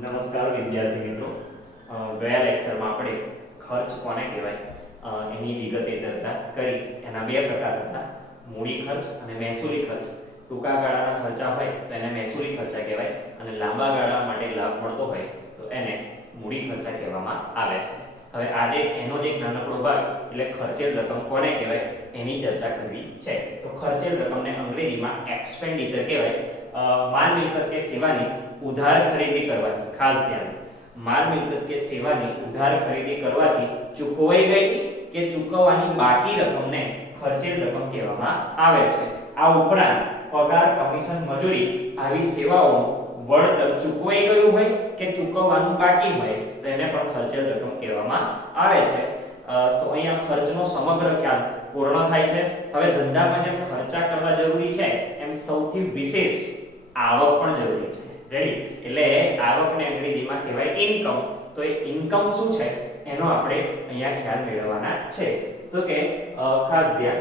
નમસ્કાર વિદ્યાર્થી મિત્રો, ગયા લેક્ચરમાં આપણે ખર્ચ કોને કહેવાય એની વિગતે ચર્ચા કરી. એના બે પ્રકાર હતા, મૂડી ખર્ચ અને મહેસૂલી ખર્ચ. ટૂંકા ગાળાના ખર્ચા હોય તો એને મહેસૂલી ખર્ચા કહેવાય અને લાંબા ગાળા માટે લાભ મળતો હોય તો એને મૂડી ખર્ચા કહેવામાં આવે છે. હવે આજે એનો જ એક નાનકડો ભાગ એટલે ખર્ચેલ રકમ કોને કહેવાય એની ચર્ચા કરવી છે. તો ખર્ચેલ રકમને અંગ્રેજીમાં એક્સપેન્ડિચર કહેવાય. માલ મિલકત કે સેવાની ઉધાર ખરીદી કરવાથી, ખાસ ધ્યાન, માલ મિલકત કે સેવાની ઉધાર ખરીદી કરવાથી ચૂકવાઈ ગયેલી કે ચૂકવવાની બાકી રકમને ખર્ચેલ રકમ કહેવામાં આવે છે. આ ઉપરાંત પગાર, કમિશન, મજૂરી આવી સેવાઓનું વળતર ચૂકવાઈ ગયું હોય કે ચૂકવવાનું બાકી હોય તો એને પણ ખર્ચેલ રકમ કહેવામાં આવે છે. તો અહીંયા ખર્ચનો સમગ્ર ખ્યાલ પૂર્ણ થાય છે. હવે ધંધામાં જેમ ખર્ચા કરવા જરૂરી છે એમ સૌથી વિશેષ આવક પણ જરૂરી છે. રેડી? એટલે આવકને અંગ્રેજીમાં કહેવાય ઇન્કમ. તો એ ઇન્કમ શું છે એનો આપણે અહીંયા ખ્યાલ મેળવવાના છે. તો કે ખાસ ધ્યાન,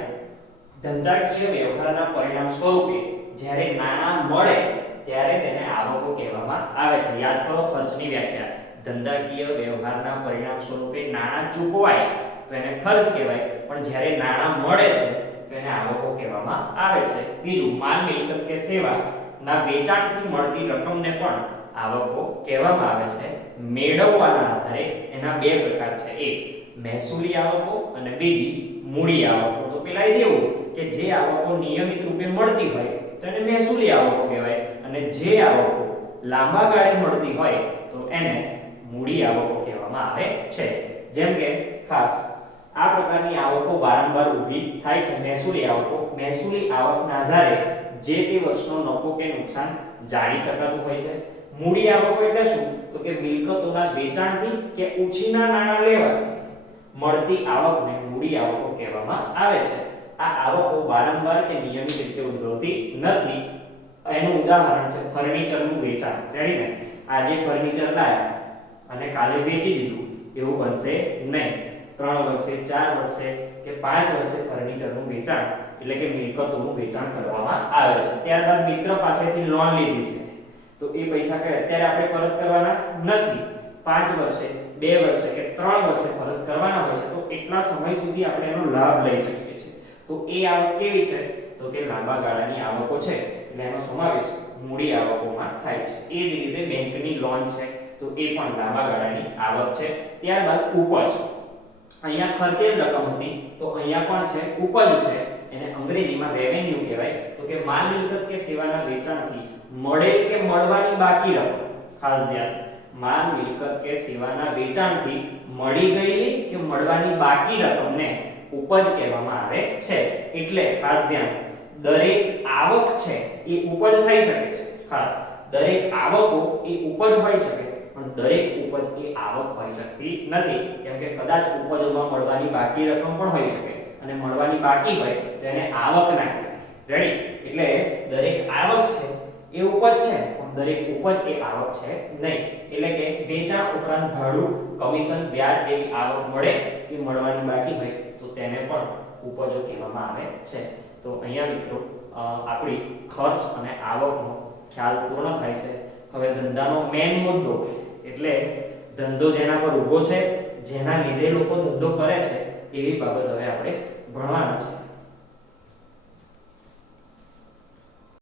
ધંધાકીય વ્યવહારના પરિણામ સ્વરૂપે જ્યારે નાણાં મળે ત્યારે તેને આવકો કહેવામાં આવે છે. યાદ કરો ખર્ચની વ્યાખ્યા. ધંધાકીય વ્યવહારના પરિણામ સ્વરૂપે નાણાં ચૂકવાય તો એને ખર્ચ કહેવાય, પણ જ્યારે નાણાં મળે છે તો એને આવકો કહેવામાં આવે છે. બીજું, માલ મિલકત કે સેવા ના વેચાણથી મળતી રકમને પણ આવકો કહેવામાં આવે છે. મેળવવાના આધારે એના બે પ્રકાર છે, એક મહેસૂલી આવકો અને બીજી મૂડી આવકો. તો પેલા જેવું કે જે આવકો નિયમિત રૂપે મળતી હોય તો એને મહેસૂલી આવકો કહેવાય અને જે આવકો લાંબા ગાળે મળતી હોય તો એને મૂડી આવકો કહેવામાં આવે છે. જેમ કે ખાસ આ પ્રકારની આવકો વારંવાર ઊભી થાય છે. મહેસૂલી આવકો, મહેસૂલી આવકના આધારે જે તે વર્ષનો નફો કે નુકસાન જાણી શકાતું હોય છે. મૂડી આવકો એટલે શું? તો કે મિલકતોના વેચાણથી કે ઉછીના નાણાં લેવાથી મળતી આવકને મૂડી આવકો કહેવામાં આવે છે. આ આવકો વારંવાર કે નિયમિત રીતે ઉદ્ભવતી નથી. એનું ઉદાહરણ છે ફર્નિચરનું વેચાણ. રેડી ને? આજે ફર્નિચર લાયા અને કાલે વેચી દીધું એવું બનશે નહીં. 3 વર્ષે, 4 વર્ષે કે 5 વર્ષે ફર્નિચરનું વેચાણ એટલે કે મિલકતોનું વેચાણ કરવામાં આવે છે. ત્યારબાદ મિત્ર પાસેથી લોન લીધી છે તો એ પૈસા કે અત્યારે આપણે પરત કરવાના નથી. 5 વર્ષે, 2 વર્ષે કે 3 વર્ષે પરત કરવાના હોય છે તો એટલા સમય સુધી આપણે એનો લાભ લઈ શકીએ છીએ. તો એ આવક કેવી છે? તો કે લાંબા ગાળાની આવકો છે એટલે એનો સમાવેશ મૂડી આવકોમાં થાય છે. એ જ રીતે બેંકની લોન છે તો એ પણ લાંબા ગાળાની આવક છે. ત્યારબાદ ઉપજ. અહીંયા ખર્ચેલ રકમ હતી તો અહીંયા પણ છે ઉપજ છે. એને અંગ્રેજીમાં રેવન્યુ કહેવાય. તો કે માલ મિલકત કે સેવાના વેચાણથી મળેલ કે મળવાની બાકી રકમ. ખાસ ધ્યાન, માલ મિલકત કે સેવાના વેચાણથી મળી ગયેલી કે મળવાની બાકી રકમને ઉપજ કહેવામાં આવે છે. એટલે ખાસ ધ્યાન, દરેક આવક છે એ ઉપજ થઈ શકે છે. ખાસ દરેક આવકો એ ઉપજ હોઈ શકે પણ દરેક ઉપજ એ આવક હોઈ શકતી નથી. કેમ કે કદાચ ઉપજોમાં મળવાની બાકી રકમ પણ હોઈ શકે અને મળવાની બાકી હોય તો એને આવક ના કહેવાય. રેડી? એટલે દરેક આવક છે એ ઉપજ છે પણ દરેક ઉપજ એ આવક છે નહીં. એટલે કે વેચાણ ઉપરાંત ભાડું, કમિશન, વ્યાજ જેવી આવક મળે કે મળવાની બાકી હોય તો તેને પણ ઉપજો કહેવામાં આવે છે. તો અહીંયા મિત્રો આપણી ખર્ચ અને આવકનો ખ્યાલ પૂર્ણ થાય છે. હવે ધંધાનો મેઇન મુદ્દો એટલે ધંધો જેના પર ઊભો છે, જેના લીધે લોકો ધંધો કરે છે એવી બાબત હવે આપણે ભણવાના છે.